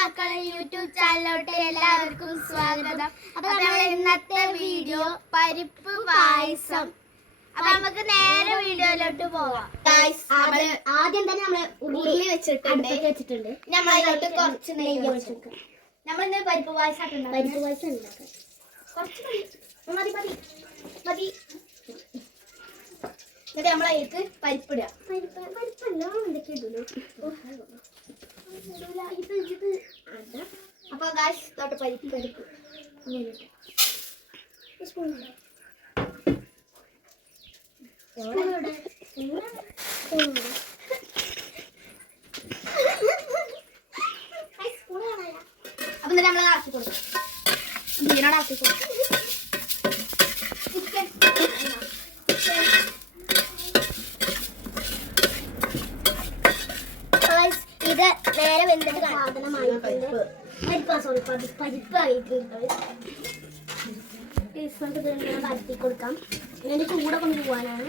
മക്കളെ യൂട്യൂബ് ചാനലിലോട്ട് എല്ലാവർക്കും സ്വാഗതം. അപ്പൊ നമ്മൾ ഇന്നത്തെ വീഡിയോ പരിപ്പ് പായസം. അപ്പൊ നമുക്ക് നേരെ വീഡിയോയിലോട്ട് പോവാം. ആദ്യം തന്നെ നമ്മൾ ഉള്ളി വെച്ചിട്ടുണ്ട്. വെച്ചിട്ടുണ്ട്. നമ്മൾ അതിലോട്ട് കുറച്ച് നെയ്യ് നെയ്യ് നമ്മൾ ഇന്ന് പരിപ്പ് പായസം പരിപ്പ് പായസം ഉണ്ടാക്കാം. കുറച്ച് മതി. മതി മതി മതി. എന്നിട്ട് നമ്മൾ അതിലേക്ക് പരിപ്പിടുക പരിപ്പ് പരിപ്പല്ല എന്തൊക്കെ ഇടുന്നു ഇത് ഇത് അതാ അപ്പൊ ഗായ്സ് തൊട്ട് പരിപ്പ്. അപ്പൊ എന്നിട്ട് നമ്മൾ ആക്കി കൊടുക്കും ഇതിനോട് ആക്കി കൊടുക്കും ചിക്കൻ Guys, ഇത് നേരെ വെന്തിട്ട് സാധനമായിട്ടുണ്ട് പരിപ്പ് സോറി പരിപ്പ് പരിപ്പ് ആയിട്ടുണ്ട് ടീസ്പൂൺ ഇങ്ങനെ പരത്തി കൊടുക്കാം. ഇതിന്റെ ചൂടെ കൊണ്ട് പോകാനാണ്.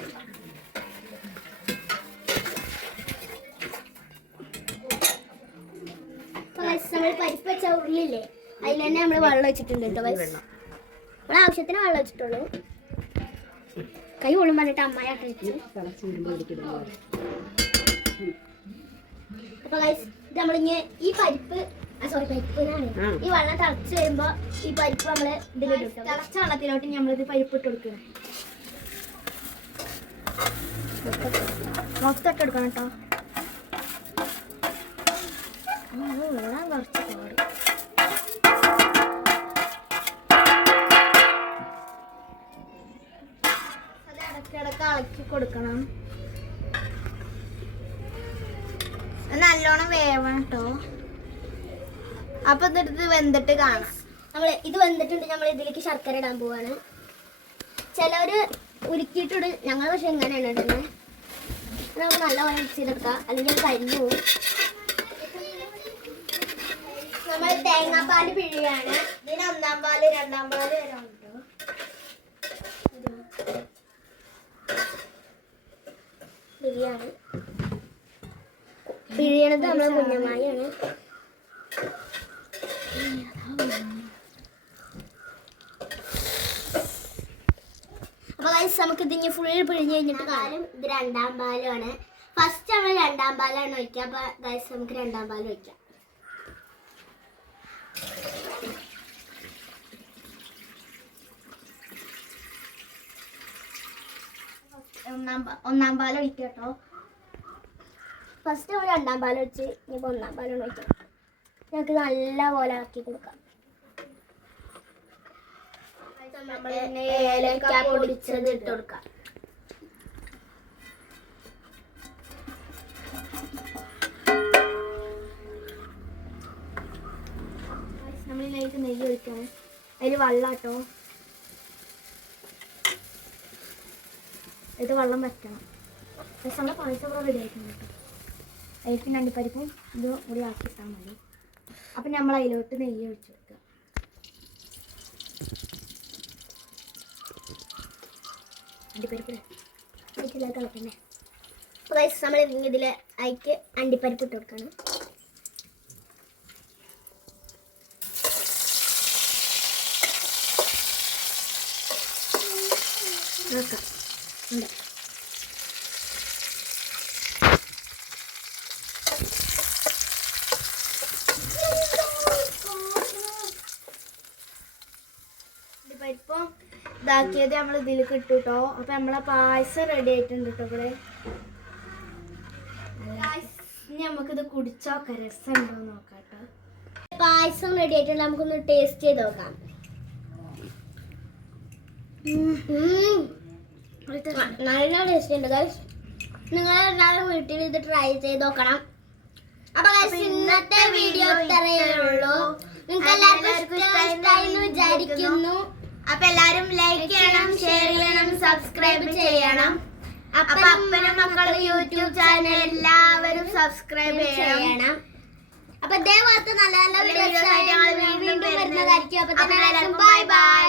നമ്മൾ പരിപ്പ് വെച്ച ഉള്ളില്ലേ അതിൽ തന്നെ നമ്മൾ വെള്ളം വെച്ചിട്ടുണ്ട് കേട്ടോ. നമ്മൾ ആവശ്യത്തിന് വെള്ളം വെച്ചിട്ടുള്ളൂ കൈ കൊള്ളും പറഞ്ഞിട്ട് അമ്മയാട്ട് വെച്ചു. അപ്പൊ ഇത് നമ്മളിങ്ങനെ ഈ പരിപ്പ് സോറി പരിപ്പിനാണ് ഈ വെള്ളം തിളച്ച് വരുമ്പോ ഈ പരിപ്പ് നമ്മൾ ഇതിലിട്ട് തിളച്ച വെള്ളത്തിലോട്ട് നമ്മളിത് പരിപ്പിട്ട് കൊടുക്കണം. മൊത്തം ഇട്ട് കൊടുക്കണം കേട്ടോ വെള്ളം കുറച്ച് പാടും. ഇടയ്ക്കിടയ്ക്ക് ഇളക്കി കൊടുക്കണം. നല്ലോണം വേവണം കേട്ടോ. അപ്പൊ ഇതെടുത്ത് വെന്തിട്ട് കാണാം. നമ്മൾ ഇത് വെന്തിട്ടുണ്ട് നമ്മൾ ഇതിലേക്ക് ശർക്കര ഇടാൻ പോവാണ്. ചിലവര് ഉരുക്കിയിട്ടിട് ഞങ്ങൾ പക്ഷെ എങ്ങനെയാണ് ഇടുന്നത് നമുക്ക് നല്ല പോലെ മിക്സ് അല്ലെങ്കിൽ കരിഞ്ഞു നമ്മൾ തേങ്ങാപ്പാൽ പിഴിയാണ്. ഇതിന് ഒന്നാം പാൽ രണ്ടാം പാൽ വരാം ബിരിയാണി പിഴിയണത് നമ്മളെ കുഞ്ഞമായാണ് guys, നമുക്ക് ഇതിന് ഫുൾ പിഴിഞ്ഞ് കഴിഞ്ഞിട്ട് കാലം ഇത് രണ്ടാം പാലാണ് ഫസ്റ്റ് നമ്മൾ രണ്ടാം പാലാണ് ഒഴിക്കുക. അപ്പൊ ഗൈസ് നമുക്ക് രണ്ടാം പാൽ ഒഴിക്കാം. ഒന്നാം ഒന്നാം പാൽ ഒഴിക്കുക കേട്ടോ. ഫസ്റ്റ് നമ്മൾ രണ്ടാം പാൽ ഒഴിച്ച് ഇനി ഒന്നാം പാലാണ് ഒഴിക്കാം. ഞങ്ങൾക്ക് നല്ല പോലെ ആക്കി കൊടുക്കാം. നമ്മൾ ഏലക്ക പൊടിച്ചത് ഇട്ട് കൊടുക്കാം. നെയ്യ് ഒഴിക്കണം അതിൽ വെള്ളം കേട്ടോ ഇത് വെള്ളം വറ്റണം. പക്ഷെ നമ്മുടെ പായസം കൂടെ റെഡി ആയിട്ടുണ്ട് കേട്ടോ. അതിലേക്ക് രണ്ടിപ്പരിപ്പും ഇത് കൂടി ആക്കിയിട്ടാൽ മതി. അപ്പം നമ്മൾ അതിലോട്ട് നെയ്യ് ഒഴിച്ചു. അണ്ടിപ്പരിപ്പ് അതിലേക്ക് കളക്കണ്ടേ അപ്പോൾ ഗൈസ് നമ്മൾ ഇതിൽ അയക്ക് അണ്ടിപ്പരിപ്പ് ഇട്ട് കൊടുക്കണം. നോക്കാം. ഇതാക്കിയത് നമ്മൾ ഇതിൽ ഇട്ടു കേട്ടോ അപ്പൊ നമ്മളെ പായസം റെഡി ആയിട്ടുണ്ട് കേട്ടോ ഇവിടെ. ഇനി നമുക്കിത് കുടിച്ചോക്കാം. രസം ഉണ്ടോ നോക്കാം കേട്ടോ പായസം റെഡി ആയിട്ടുണ്ട്. നമുക്കൊന്ന് ടേസ്റ്റ് ചെയ്ത് നോക്കാം. നല്ല ടേസ്റ്റ് ഉണ്ട് ഗൈസ് നിങ്ങൾ എല്ലാവരും വീട്ടിൽ ഇത് ട്രൈ ചെയ്ത് നോക്കണം. അപ്പൊ ഗൈസ് ഇന്നത്തെ വീഡിയോ ഇത്രയേ ഉള്ളൂ. നിങ്ങൾക്ക് എല്ലാവർക്കും ഇഷ്ടമായി എന്ന് വിചാരിക്കുന്നു. അപ്പൊ എല്ലാരും ലൈക്ക് ചെയ്യണം ഷെയർ ചെയ്യണം സബ്സ്ക്രൈബ് ചെയ്യണം. അപ്പൊ അപ്പനും മക്കളും യൂട്യൂബ് ചാനൽ എല്ലാവരും സബ്സ്ക്രൈബ് ചെയ്യണം. അപ്പൊ ഇതേപോലത്തെ നല്ല നല്ല വീഡിയോസ് ആയിട്ട് ഞങ്ങൾ വീണ്ടും വരുന്നതായിരിക്കും. അപ്പൊ തന്നെ ബൈ ബൈ